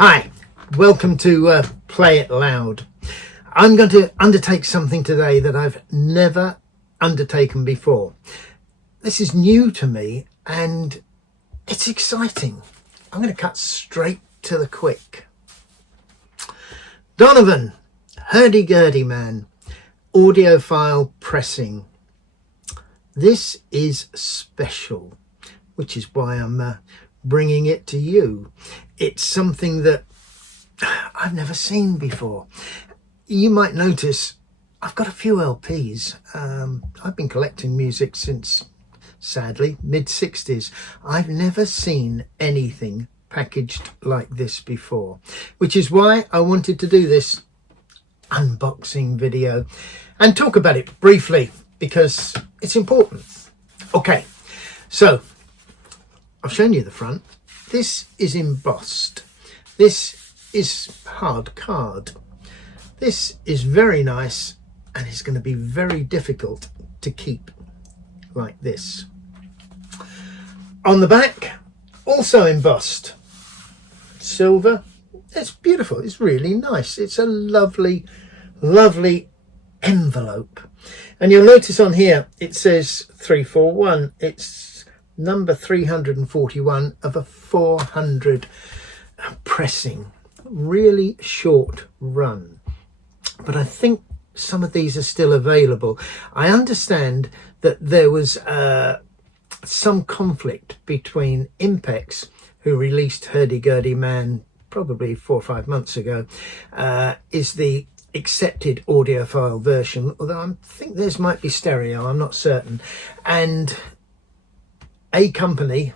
Hi, welcome to Play It Loud. I'm going to undertake something today that I've never undertaken before. This is new to me and it's exciting. I'm going to cut straight to the quick. Donovan, Hurdy-Gurdy man, Audiofile pressing. This is special, which is why I'm bringing it to you. It's something that I've never seen before. You might notice I've got a few LPs. I've been collecting music since, sadly, mid-60s. I've never seen anything packaged like this before, which is why I wanted to do this unboxing video and talk about it briefly because it's important. Okay, so I've shown you the front. This is embossed. This is hard card. This is very nice and it's going to be very difficult to keep like this. On the back, also embossed. Silver. It's beautiful. It's really nice. It's a lovely, lovely envelope. And you'll notice on here it says 341. It's number 341 of a 400 pressing. Really short run. But I think some of these are still available. I understand that there was some conflict between Impex, who released Hurdy-Gurdy Man probably 4 or 5 months ago, is the accepted audiophile version, although I think theirs might be stereo, I'm not certain. And a company,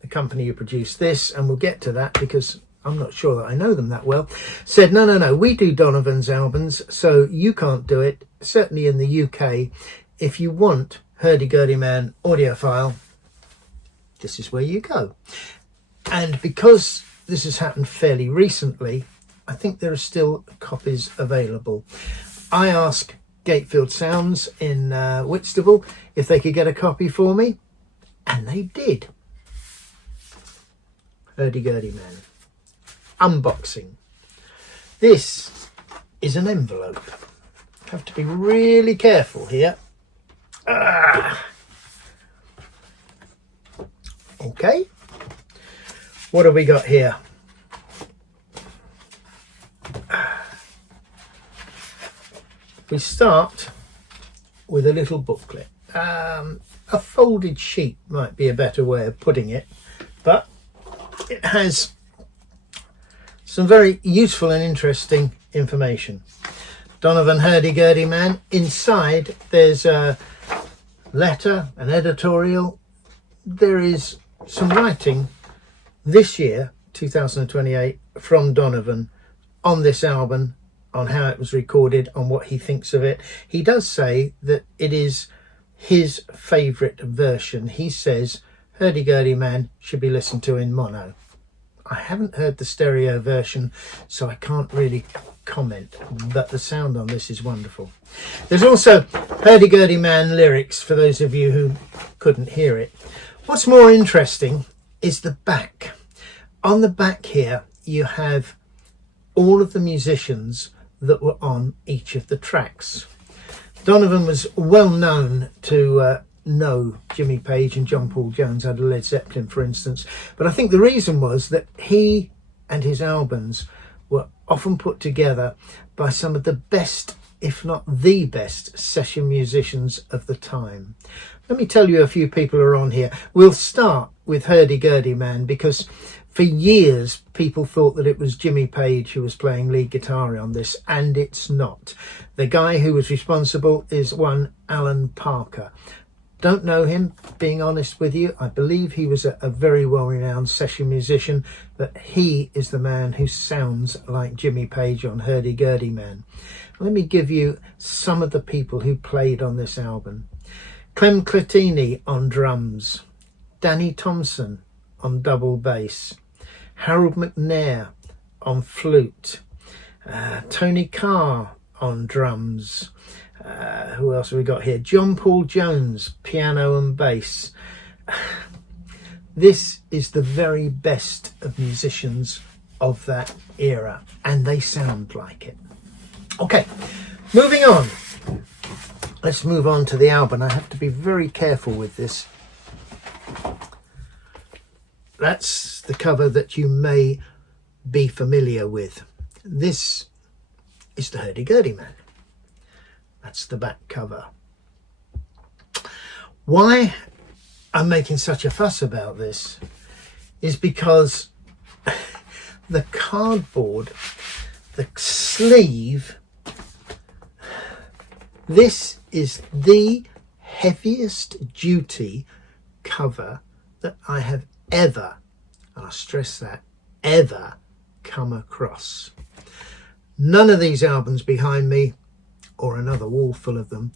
the company who produced this, and we'll get to that because I'm not sure that I know them that well, said, no, we do Donovan's albums, so you can't do it. Certainly in the UK, if you want Hurdy-Gurdy Man audiophile, this is where you go. And because this has happened fairly recently, I think there are still copies available. I asked Gatefield Sounds in Whitstable if they could get a copy for me, and they did. Hurdy-Gurdy Man. Unboxing. This is an envelope. Have to be really careful here. Okay. What have we got here? We start with a little booklet. A folded sheet might be a better way of putting it, but it has some very useful and interesting information. Donovan, Hurdy-Gurdy Man. Inside there's a letter, an editorial. There is some writing this year, 2028, from Donovan on this album, on how it was recorded, on what he thinks of it. He does say that it is his favourite version. He says Hurdy-Gurdy Man should be listened to in mono. I haven't heard the stereo version, so I can't really comment, but the sound on this is wonderful. There's also Hurdy-Gurdy Man lyrics for those of you who couldn't hear it. What's more interesting is the back. On the back here you have all of the musicians that were on each of the tracks. Donovan was well known to know Jimmy Page and John Paul Jones out of Led Zeppelin, for instance, but I think the reason was that he and his albums were often put together by some of the best, if not the best, session musicians of the time. Let me tell you a few people who are on here. We'll start with Hurdy-Gurdy Man because for years people thought that it was Jimmy Page who was playing lead guitar on this, and it's not. The guy who was responsible is one Alan Parker. Don't know him, being honest with you. I believe he was a very well-renowned session musician, but he is the man who sounds like Jimmy Page on Hurdy-Gurdy Man. Let me give you some of the people who played on this album. Clem Clatini on drums, Danny Thompson on double bass, Harold McNair on flute, Tony Carr on drums. Who else have we got here? John Paul Jones, piano and bass. This is the very best of musicians of that era, and they sound like it. Okay, moving on. Let's move on to the album. I have to be very careful with this. That's the cover that you may be familiar with. This is the Hurdy-Gurdy Man. That's the back cover. Why I'm making such a fuss about this is because the cardboard, the sleeve, this is the heaviest duty cover that I have ever, and I stress that, ever come across. None of these albums behind me, or another wall full of them,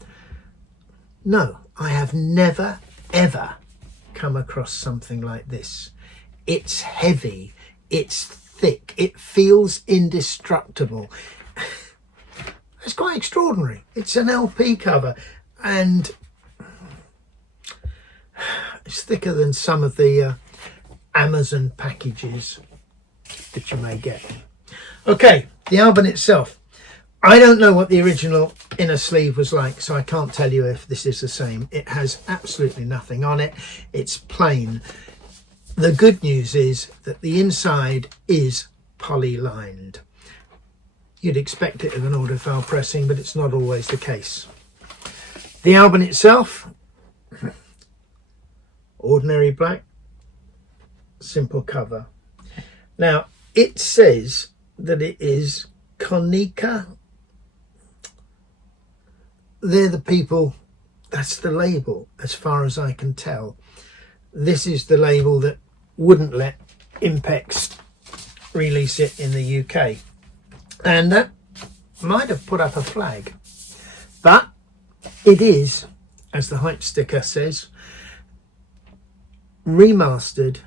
no, I have never ever come across something like this. It's heavy, it's thick, it feels indestructible. It's quite extraordinary. It's an LP cover, and it's thicker than some of the Amazon packages that you may get. Okay, the album itself. I don't know what the original inner sleeve was like, so I can't tell you if this is the same. It has absolutely nothing on it. It's plain. The good news is that the inside is poly-lined. You'd expect it of an audiophile pressing, but it's not always the case. The album itself, ordinary black, simple cover. Now, it says that it is Konica. They're the people, that's the label, as far as I can tell. This is the label that wouldn't let Impex release it in the UK. And that might have put up a flag. But it is, as the hype sticker says, remastered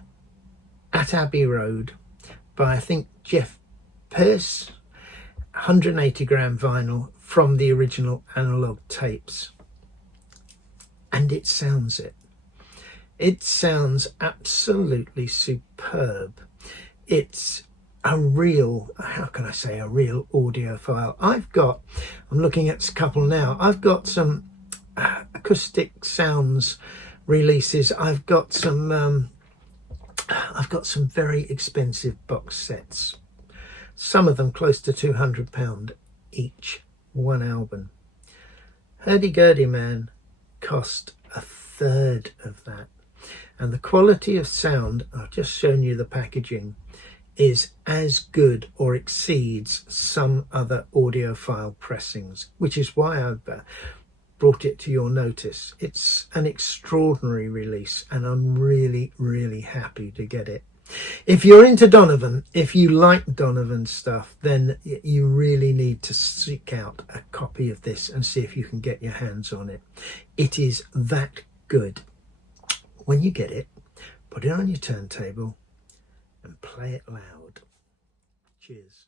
at Abbey Road by, I think, Jeff Pierce, 180 gram vinyl from the original analog tapes. And it sounds it. It sounds absolutely superb. It's a real, how can I say, a real audiophile. I'm looking at a couple now. I've got some acoustic sounds releases. I've got some very expensive box sets. Some of them close to £200 each, one album. Hurdy-Gurdy Man cost a third of that. And the quality of sound, I've just shown you the packaging, is as good or exceeds some other audiophile pressings, which is why I've brought it to your notice. It's an extraordinary release, and I'm really, really happy to get it. If you're into Donovan, if you like Donovan stuff, then you really need to seek out a copy of this and see if you can get your hands on it. It is that good. When you get it, put it on your turntable and play it loud. Cheers.